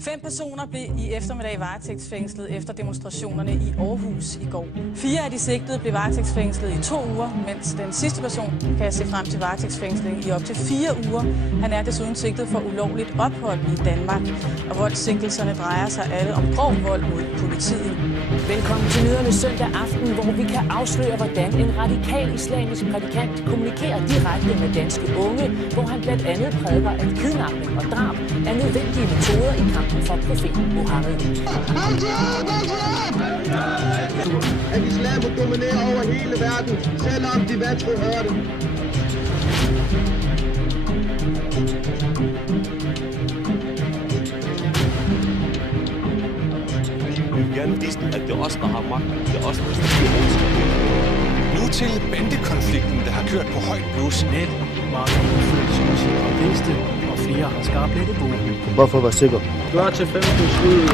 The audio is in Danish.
5 personer blev i eftermiddag varetægtsfængslet efter demonstrationerne i Aarhus i går. 4 af de sigtede blev varetægtsfængslet i 2 uger, mens den sidste person kan se frem til varetægtsfængsling i op til 4 uger. Han er desuden sigtet for ulovligt ophold i Danmark, og voldssigtelserne drejer sig alle om grov vold mod politiet. Velkommen til nyhederne søndag aften, hvor vi kan afsløre, hvordan en radikal islamisk prædikant kommunikerer direkte med danske unge, hvor han blandt andet prædiker, at kidnapning og drab er nødvendige metoder i kampen for profeten Mohammed. At islam må dominere over hele verden, selvom de vantro hører det. Vi vil gerne vise, at det er os, der har magten. Det er os, der styrer mennesker. Nu til bandekonflikten, der har kørt på højt blus. Net, mange og bedste, og flere har skarpt lidt i bogen. Bare for at være sikker. Du har til 15 skud.